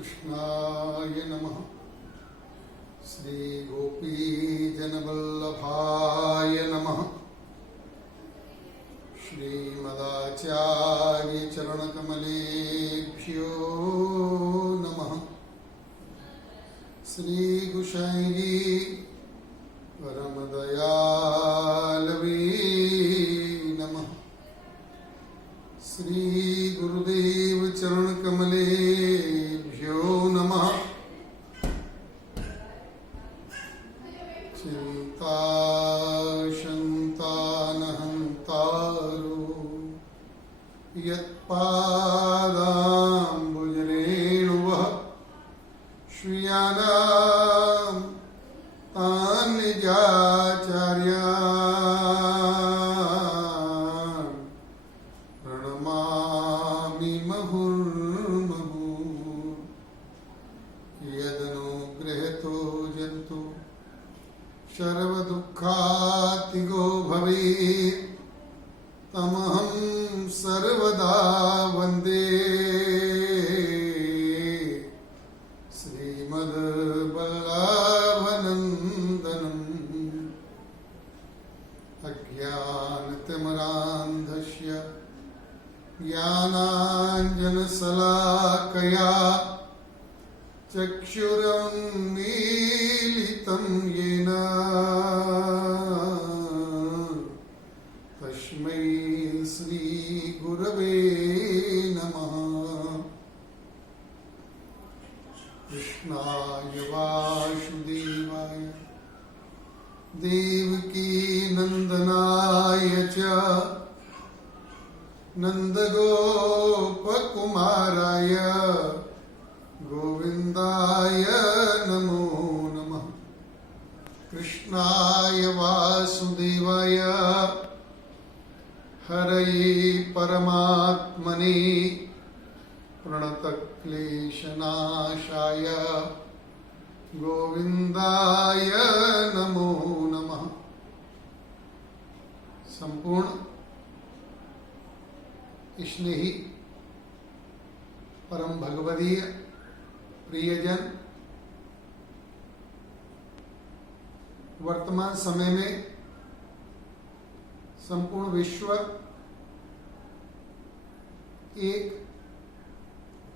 कृष्णाय नमः। श्री गोपीजनवल्लभाय नमः। श्रीमदाचार्य चरणकमलेभ्यो नमः। श्री गुसाई परमदयालवे नमः। श्री गुरुदेव चरणकमलेभ्यो नमः। चिन्ताशन्तानहन्तारो यत्पादाम्बुजरेणुवः श्रियाणां तान् निजाचार्यान् प्रणमामि मुहुर्मुहुः। यदनुग्रहतो जन्तु सर्वदुःखातिगो भवेत् तमहं सर्वदा वन्दे श्रीमद्वल्लभनन्दनम्। अज्ञानतिमिरान्धस्य ज्ञानाञ्जनशलाकया चक्षुरुन्मीलितं येन तस्मै श्रीगुरवे नमः। कृष्णाय वासुदेवाय देवकीनन्दनाय च नन्दगोपकुमाराय गोविन्दाय नमो नमः। कृष्णाय वासुदेवाय हरये परमात्मने प्रणतक्लेशनाशाय गोविन्दाय नमो नमः। संपूर्ण स्नेही परम भगवदीय प्रियजन, वर्तमान समय में संपूर्ण विश्व एक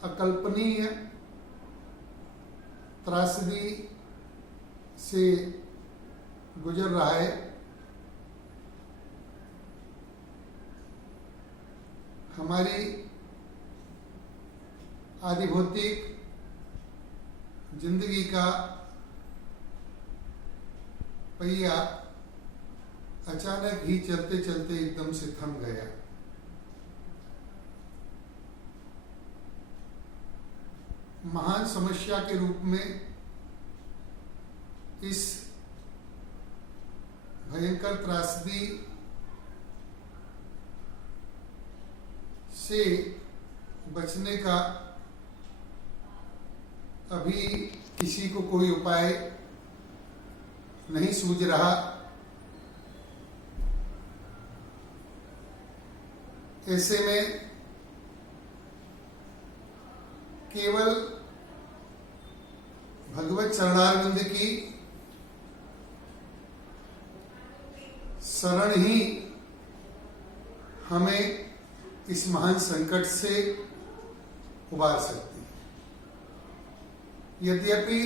अकल्पनीय त्रासदी से गुजर रहा है। हमारी आदिभौतिक जिंदगी का पहिया अचानक ही चलते चलते एकदम से थम गया। महान समस्या के रूप में इस भयंकर त्रासदी से बचने का अभी किसी को कोई उपाय नहीं सूझ रहा। ऐसे में केवल भगवत चरणारविंद की शरण ही हमें इस महान संकट से उबार सकती है। यद्यपि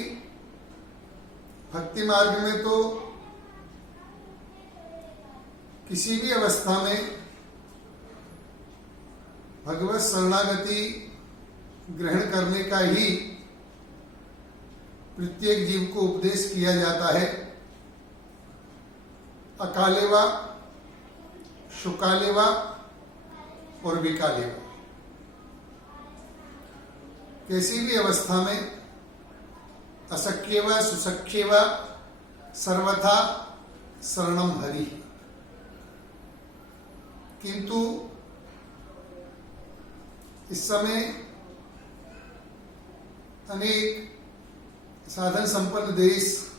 भक्ति मार्ग में तो किसी भी अवस्था में भगवत शरणागति ग्रहण करने का ही प्रत्येक जीव को उपदेश किया जाता है। अकाले वा शुकाले वा और विकाले वा, किसी भी अवस्था में अशक्य व सुशक्य व सर्वथा शरणम हरि। किंतु इस समय अनेक साधन संपन्न देश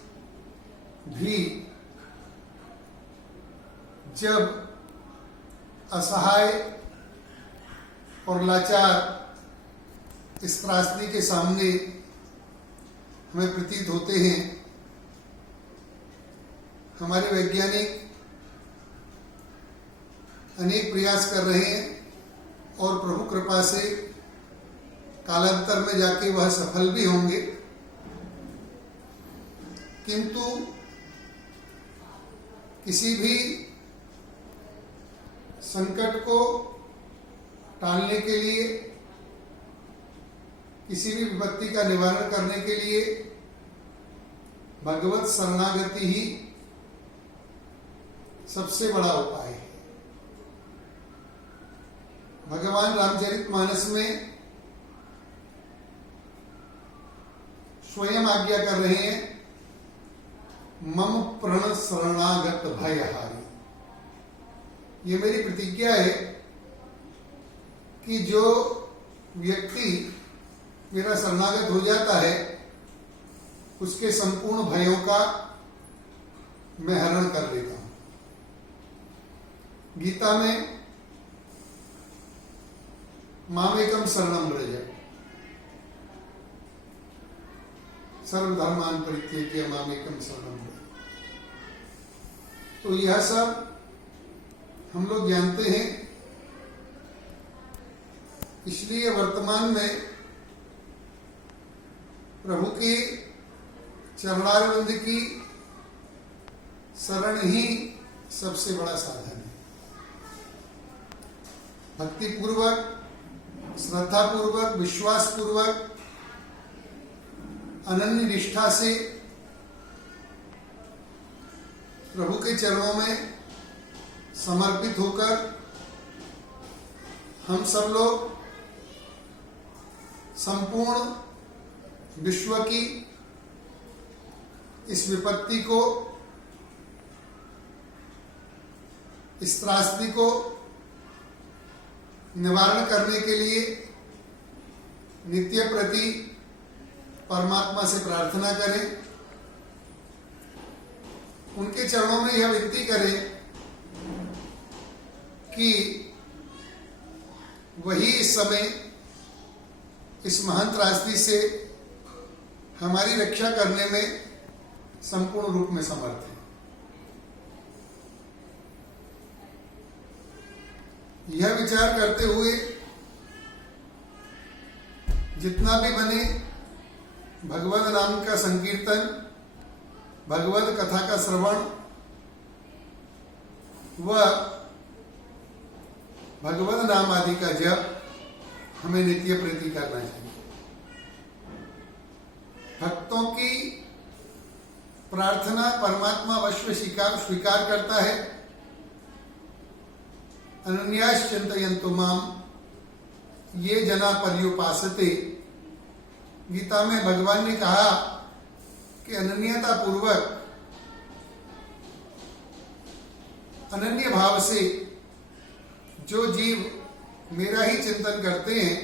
भी जब असहाय और लाचार इस त्रासदी के सामने हमें प्रतीत होते हैं। हमारे वैज्ञानिक अनेक प्रयास कर रहे हैं और प्रभु कृपा से कालांतर में जाके वह सफल भी होंगे, किंतु किसी भी संकट को टालने के लिए, किसी भी विपत्ति का निवारण करने के लिए भगवत शरणागति ही सबसे बड़ा उपाय है। भगवान रामचरितमानस में स्वयं आज्ञा कर रहे हैं, मम प्रण शरणागत भयहारी। ये मेरी प्रतिज्ञा है कि जो व्यक्ति मेरा शरणागत हो जाता है उसके संपूर्ण भयों का मैं हरण कर लेता हूं। गीता में मामेकम शरणम व्रज, सर्वधर्मान् परित्यज्य मामेकम शरणम व्रज। तो यह सब हम लोग जानते हैं, इसलिए वर्तमान में प्रभु के चरणारविंद की शरण ही सबसे बड़ा साधन है। भक्ति पूर्वक, श्रद्धा पूर्वक, विश्वास पूर्वक, अनन्य निष्ठा से प्रभु के चरणों में समर्पित होकर हम सब लोग संपूर्ण विश्व की इस विपत्ति को, इस त्रासदी को निवारण करने के लिए नित्य प्रति परमात्मा से प्रार्थना करें, उनके चरणों में यह विनती करें कि वही इस समय इस महान त्रासदी से हमारी रक्षा करने में संपूर्ण रूप में समर्थ है। यह विचार करते हुए जितना भी बने भगवद नाम का संकीर्तन, भगवद कथा का श्रवण व भगवद नाम आदि का जप हमें नित्य प्रति करना चाहिए। भक्तों की प्रार्थना परमात्मा अवश्य स्वीकार करता है। अनन्यास चिंतयन्तु माम ये जना पर्युपासते। गीता में भगवान ने कहा कि अनन्यता पूर्वक, अनन्य भाव से जो जीव मेरा ही चिंतन करते हैं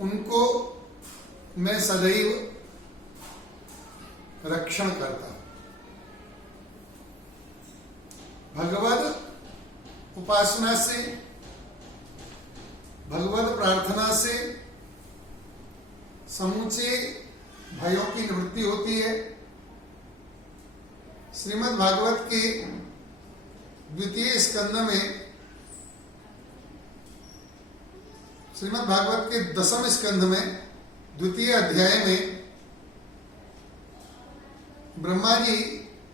उनको मैं सदैव रक्षण करता हूं। भगवद उपासना से, भगवद प्रार्थना से समूचे भयों की निवृत्ति होती है। श्रीमद् भागवत के द्वितीय स्कंद में, श्रीमद् भागवत के 10वें स्कंध में द्वितीय अध्याय में ब्रह्मा जी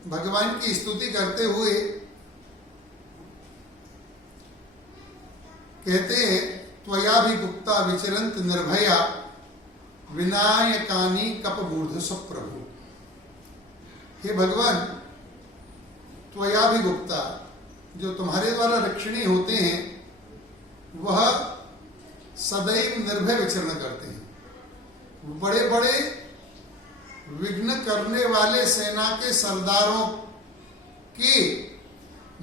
भगवान की स्तुति करते हुए कहते हैं, त्वया भी गुप्ता विचरंत निर्भया विनायकानी कपमूर्ध प्रभु। हे भगवान, त्वया भी गुप्ता, जो तुम्हारे द्वारा रक्षणीय होते हैं वह सदैव निर्भय विचरण करते हैं। बड़े बड़े विघ्न करने वाले सेना के सरदारों के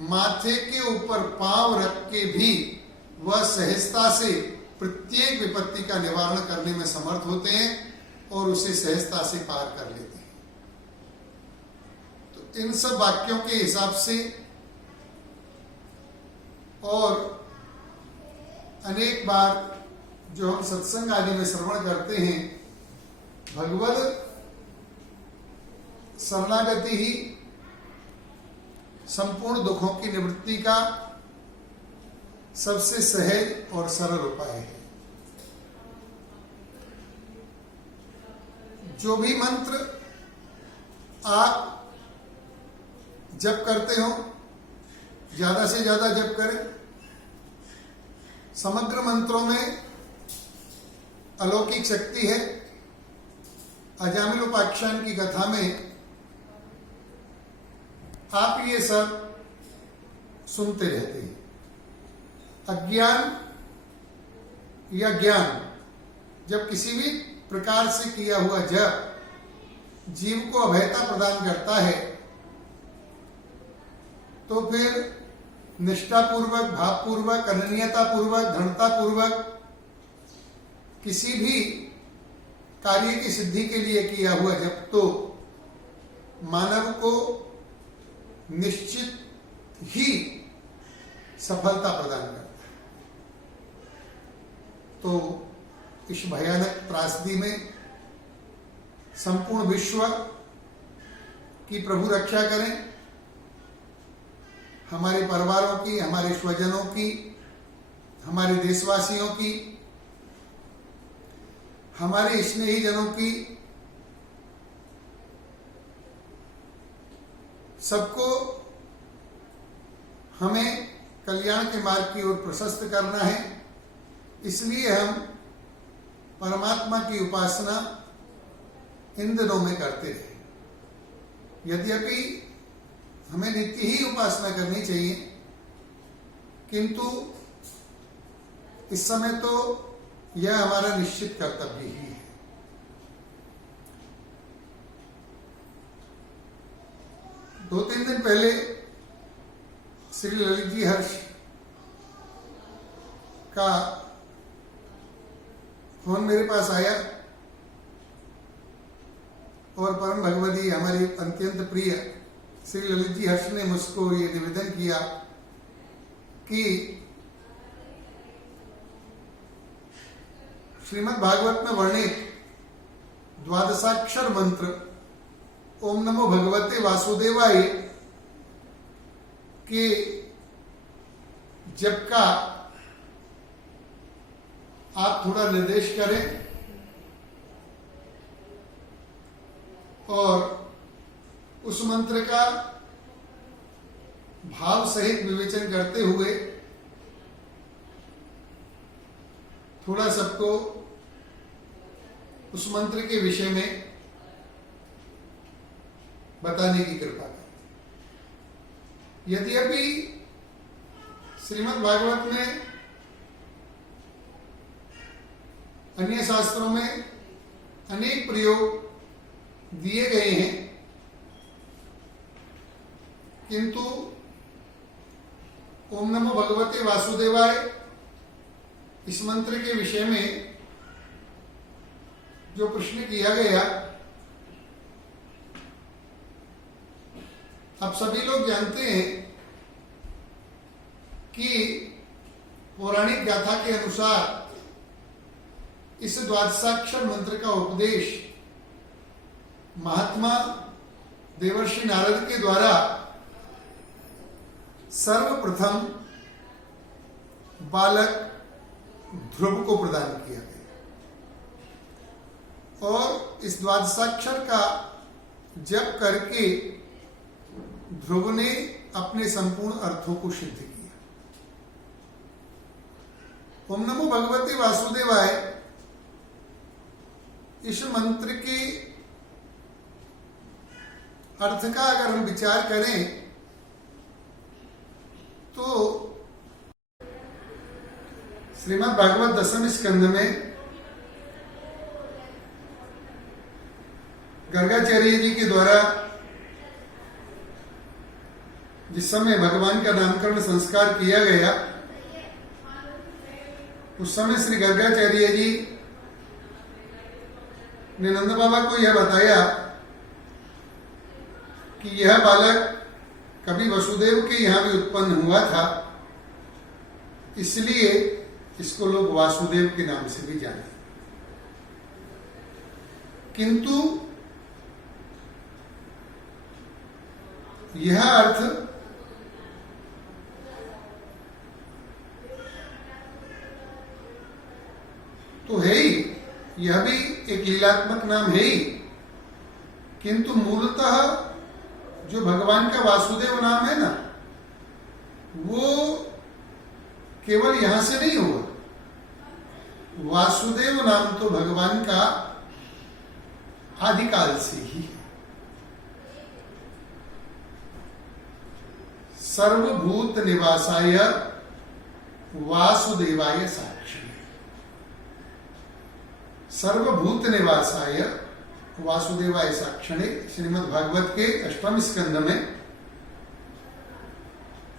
माथे के ऊपर पांव रख के भी वह सहजता से प्रत्येक विपत्ति का निवारण करने में समर्थ होते हैं और उसे सहजता से पार कर लेते हैं। तो इन सब वाक्यों के हिसाब से और अनेक बार जो हम सत्संग आदि में श्रवण करते हैं, भगवत शरणागति ही संपूर्ण दुखों की निवृत्ति का सबसे सहज और सरल उपाय है। जो भी मंत्र आप जप करते हो, ज्यादा से ज्यादा जप करें। समग्र मंत्रों में अलौकिक शक्ति है। अजामिलोपाख्यान की कथा में आप ये सब सुनते रहते हैं। अज्ञान या ज्ञान, जब किसी भी प्रकार से किया हुआ जप जीव को अभयता प्रदान करता है, तो फिर निष्ठापूर्वक, भावपूर्वक, अनन्यतापूर्वक, दृढ़तापूर्वक किसी भी कार्य की सिद्धि के लिए किया हुआ जप तो मानव को निश्चित ही सफलता प्रदान करता है। तो इस भयानक त्रासदी में संपूर्ण विश्व की प्रभु रक्षा करें। हमारे परिवारों की, हमारे स्वजनों की, हमारे देशवासियों की, हमारे स्नेहीजनों की, सबको हमें कल्याण के मार्ग की ओर प्रशस्त करना है। इसलिए हम परमात्मा की उपासना इन दिनों में करते रहे। यद्यपि हमें नित्य ही उपासना करनी चाहिए, किंतु इस समय तो यह हमारा निश्चित कर्तव्य ही है। दो तीन दिन पहले श्री ललित जी हर्ष का फोन मेरे पास आया और परम भगवती हमारी अत्यंत प्रिय श्री ललित जी हर्ष ने मुझको ये निवेदन किया कि श्रीमद् भागवत में वर्णित द्वादशाक्षर मंत्र ओम नमो भगवते वासुदेवाय के जप का आप थोड़ा निर्देश करें और उस मंत्र का भाव सहित विवेचन करते हुए थोड़ा सबको उस मंत्र के विषय में बताने की कृपा करें। यद्यपि श्रीमद् भागवत में अन्य शास्त्रों में अनेक प्रयोग दिए गए हैं, किंतु ओम नमो भगवते वासुदेवाय इस मंत्र के विषय में जो प्रश्न किया गया, आप सभी लोग जानते हैं कि पौराणिक गाथा के अनुसार इस द्वादशाक्षर मंत्र का उपदेश महात्मा देवर्षि नारद के द्वारा सर्वप्रथम बालक ध्रुव को प्रदान किया गया और इस द्वादशाक्षर का जप करके ध्रुव ने अपने संपूर्ण अर्थों को सिद्ध किया। ओम नमो भगवते वासुदेवाय इस मंत्र के अर्थ का अगर हम विचार करें तो श्रीमद् भागवत दशम स्कंद में गर्गाचार्य जी के द्वारा जिस समय भगवान का नामकरण संस्कार किया गया, उस समय श्री गर्गाचार्य जी ने नंद बाबा को यह बताया कि यह बालक कभी वसुदेव के यहां भी उत्पन्न हुआ था, इसलिए इसको लोग वासुदेव के नाम से भी जाने, किंतु यह अर्थ तो है ही, यह भी एक लीलात्मक नाम है ही, किंतु मूलतः जो भगवान का वासुदेव नाम है ना, वो केवल यहां से नहीं हुआ। वासुदेव नाम तो भगवान का आदिकाल से ही है। सर्वभूत निवासाय वासुदेवाय साक्षी, सर्वभूत निवासाय वासुदेवाय साक्षणे, श्रीमद् भागवत के 8वें स्कंद में,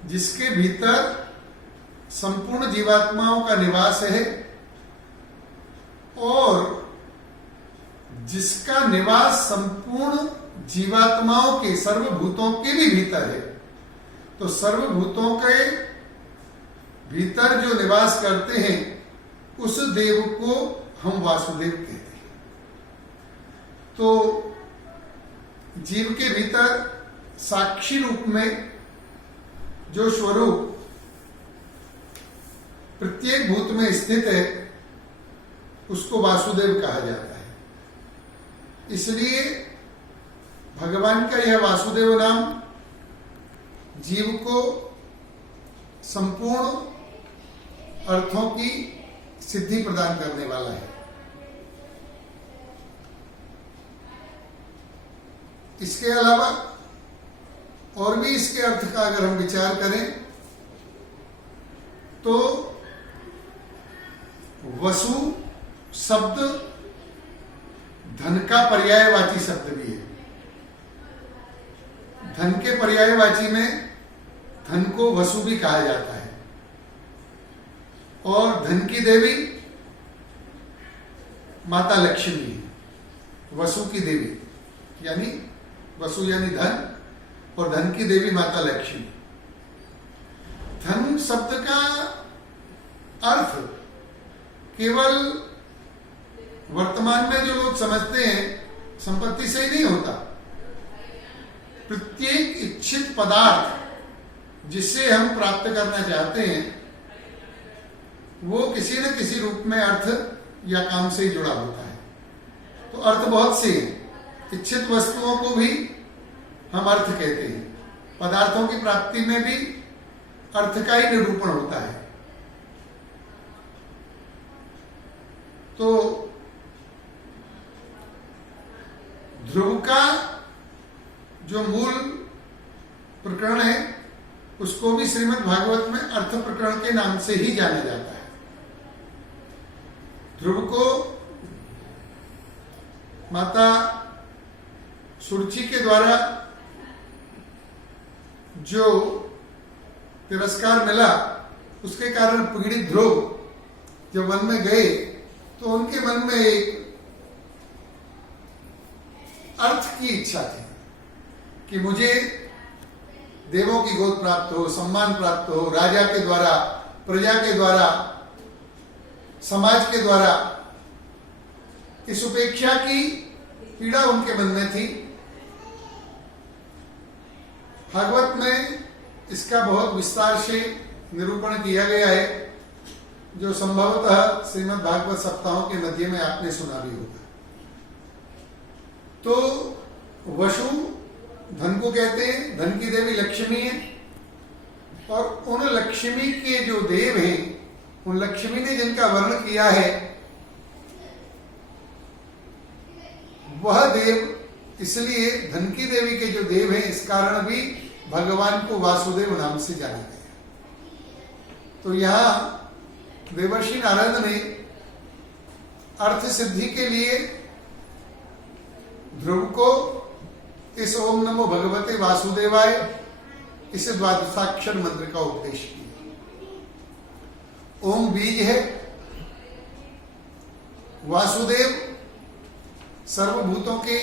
जिसके भीतर संपूर्ण जीवात्माओं का निवास है और जिसका निवास संपूर्ण जीवात्माओं के, सर्वभूतों के भी भीतर है। तो सर्वभूतों के भीतर जो निवास करते हैं उस देव को हम वासुदेव कहते हैं। तो जीव के भीतर साक्षी रूप में जो स्वरूप प्रत्येक भूत में स्थित है उसको वासुदेव कहा जाता है। इसलिए भगवान का यह वासुदेव नाम जीव को संपूर्ण अर्थों की सिद्धि प्रदान करने वाला है। इसके अलावा और भी इसके अर्थ का अगर हम विचार करें तो वसु शब्द धन का पर्यायवाची शब्द भी है। धन के पर्यायवाची में धन को वसु भी कहा जाता है, और धन की देवी माता लक्ष्मी है, वसु की देवी, यानी वसु यानी धन, और धन की देवी माता लक्ष्मी। धन शब्द का अर्थ केवल वर्तमान में जो लोग समझते हैं संपत्ति से ही नहीं होता। प्रत्येक इच्छित पदार्थ जिससे हम प्राप्त करना चाहते हैं वो किसी न किसी रूप में अर्थ या काम से ही जुड़ा होता है। तो अर्थ बहुत से हैं। इच्छित वस्तुओं को भी हम अर्थ कहते हैं। पदार्थों की प्राप्ति में भी अर्थ का ही निरूपण होता है। तो ध्रुव का जो मूल प्रकरण है उसको भी श्रीमद् भागवत में अर्थ प्रकरण के नाम से ही जाना जाता है। ध्रुव को माता सुरुचि के द्वारा जो तिरस्कार मिला उसके कारण पीड़ित ध्रुव जब वन में गए तो उनके मन में एक अर्थ की इच्छा थी कि मुझे देवों की गोद प्राप्त हो, सम्मान प्राप्त हो, राजा के द्वारा, प्रजा के द्वारा, समाज के द्वारा। इस उपेक्षा की पीड़ा उनके मन में थी। भागवत में इसका बहुत विस्तार से निरूपण किया गया है, जो संभवतः श्रीमद् भागवत सप्ताहों के मध्य में आपने सुना भी होगा। तो वसु धन को कहते हैं, धन की देवी लक्ष्मी है, और उन लक्ष्मी के जो देव हैं, उन लक्ष्मी ने जिनका वर्णन किया है वह देव, इसलिए धन की देवी के जो देव हैं इस कारण भी भगवान को वासुदेव नाम से जाना गया। तो यहां देवर्षि नारद ने अर्थ सिद्धि के लिए ध्रुव को इस ओम नमो भगवते वासुदेवाय इस द्वादशाक्षर मंत्र का उपदेश किया। ओम बीज है, वासुदेव सर्वभूतों के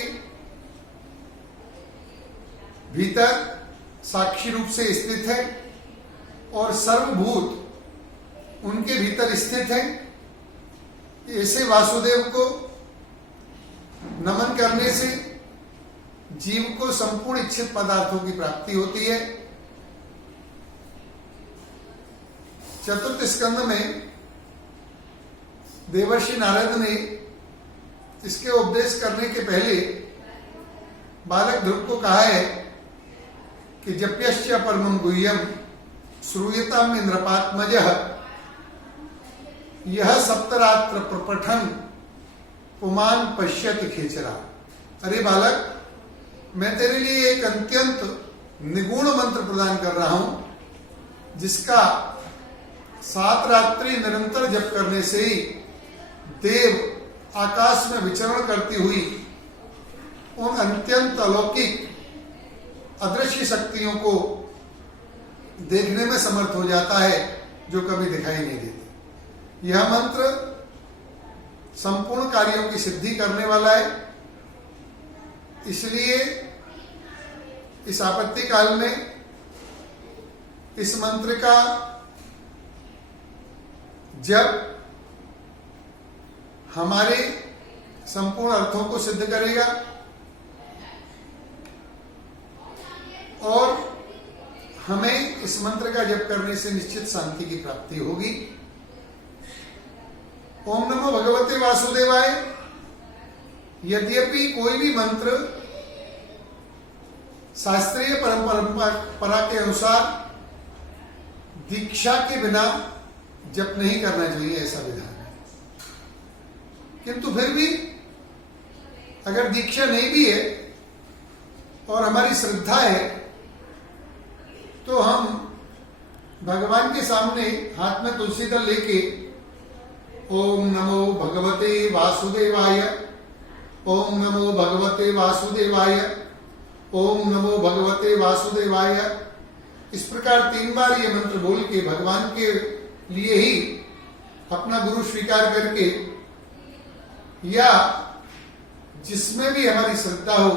भीतर साक्षी रूप से स्थित है, और सर्वभूत उनके भीतर स्थित है। ऐसे वासुदेव को नमन करने से जीव को संपूर्ण इच्छित पदार्थों की प्राप्ति होती है। चतुर्थ स्कंद में देवर्षि नारद ने इसके उपदेश करने के पहले बालक ध्रुव को कहा है कि जप्यश्च परमं गुह्यम श्रूयताम इंद्रपात्मजः यह सप्तरात्र प्रपठन पुमान पश्यति खेचरा। अरे बालक, मैं तेरे लिए एक अत्यंत निगुण मंत्र प्रदान कर रहा हूं, जिसका 7 रात्रि निरंतर जप करने से ही देव आकाश में विचरण करती हुई उन अत्यंत अलौकिक अदृश्य शक्तियों को देखने में समर्थ हो जाता है जो कभी दिखाई नहीं देती। यह मंत्र संपूर्ण कार्यों की सिद्धि करने वाला है। इसलिए इस आपत्ति काल में इस मंत्र का जब हमारे संपूर्ण अर्थों को सिद्ध करेगा और हमें इस मंत्र का जप करने से निश्चित शांति की प्राप्ति होगी। ओम नमो भगवते वासुदेवाय। यद्यपि कोई भी मंत्र शास्त्रीय परंपरा के अनुसार दीक्षा के बिना जप नहीं करना चाहिए, ऐसा विधान है। किंतु फिर भी अगर दीक्षा नहीं भी है और हमारी श्रद्धा है तो हम भगवान के सामने हाथ में तुलसी दल लेके ओम नमो भगवते वासुदेवाय, ओम नमो भगवते वासुदेवाय, ओम नमो भगवते वासुदेवाय, इस प्रकार 3 बार ये मंत्र बोल के भगवान के लिए ही अपना गुरु स्वीकार करके या जिसमें भी हमारी श्रद्धा हो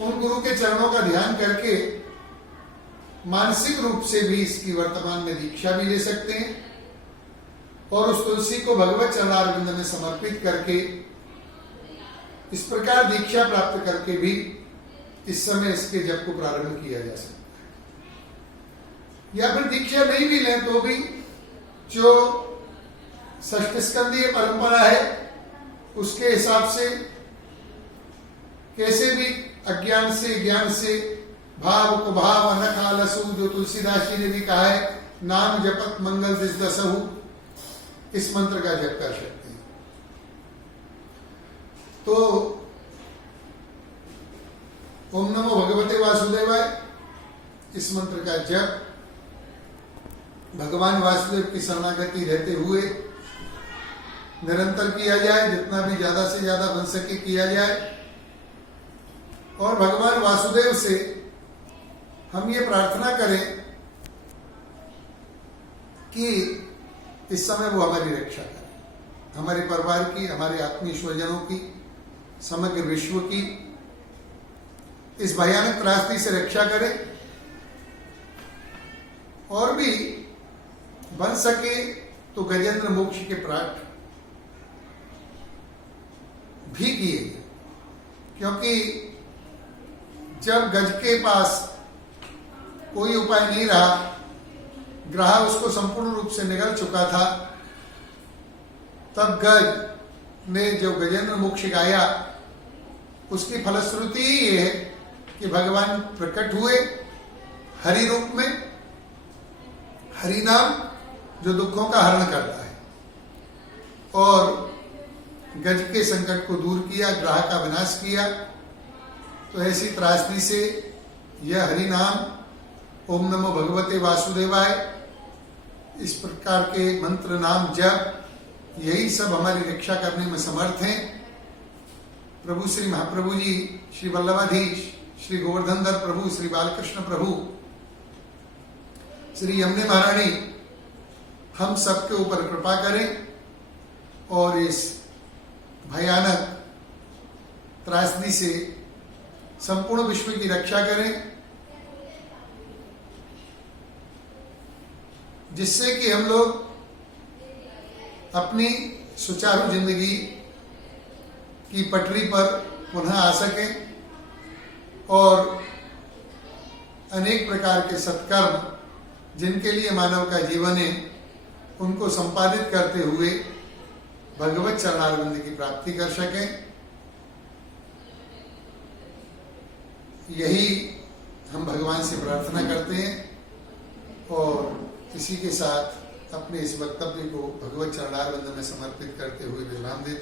उन गुरु के चरणों का ध्यान करके मानसिक रूप से भी इसकी वर्तमान में दीक्षा भी ले सकते हैं और उस तुलसी को भगवत चरणारविंद में समर्पित करके इस प्रकार दीक्षा प्राप्त करके भी इस समय इसके जप को प्रारंभ किया जा सकता है। या फिर दीक्षा नहीं भी लें तो भी जो षष्ठ स्कंदीय परंपरा है उसके हिसाब से कैसे भी अज्ञान से ज्ञान से भाव को भाव अनखालसु, जो तुलसीदास जी ने भी कहा है, नाम जपत मंगल दिस दसहु, इस मंत्र का जप कर सकते हैं। तो ओम नमो भगवते वासुदेवाय इस मंत्र का जप भगवान वासुदेव की शरणागति रहते हुए निरंतर किया जाए, जितना भी ज्यादा से ज्यादा बन सके किया जाए और भगवान वासुदेव से हम ये प्रार्थना करें कि इस समय वो हमारी रक्षा करें, हमारे परिवार की, हमारे आत्मीय स्वजनों की, समग्र विश्व की इस भयानक त्रासदी से रक्षा करें और भी बन सके तो गजेंद्र मोक्ष के प्राट भी किए, क्योंकि जब गज के पास कोई उपाय नहीं रहा, ग्रह उसको संपूर्ण रूप से निगल चुका था, तब गज ने जो गजेंद्र मोक्ष गाया उसकी फलश्रुति ये है कि भगवान प्रकट हुए हरि रूप में। हरि नाम जो दुखों का हरण करता है और गज के संकट को दूर किया, ग्रह का विनाश किया। तो ऐसी त्रासदी से यह हरि नाम ओम नमो भगवते वासुदेवाय इस प्रकार के मंत्र नाम जप यही सब हमारी रक्षा करने में समर्थ हैं। प्रभु श्री महाप्रभु जी, श्री वल्लभाधीश, श्री गोवर्धनधर प्रभु, श्री बालकृष्ण प्रभु, श्री यमुने महारानी हम सबके ऊपर कृपा करें और इस भयानक त्रासदी से संपूर्ण विश्व की रक्षा करें, जिससे कि हम लोग अपनी सुचारू जिंदगी की पटरी पर पुनः आ सकें और अनेक प्रकार के सत्कर्म जिनके लिए मानव का जीवन है उनको संपादित करते हुए भगवत चरणारविंद की प्राप्ति कर सकें। यही हम भगवान से प्रार्थना करते हैं और इसी के साथ अपने इस वक्तव्य को भगवत चरणारविंद में समर्पित करते हुए विश्राम देते हैं।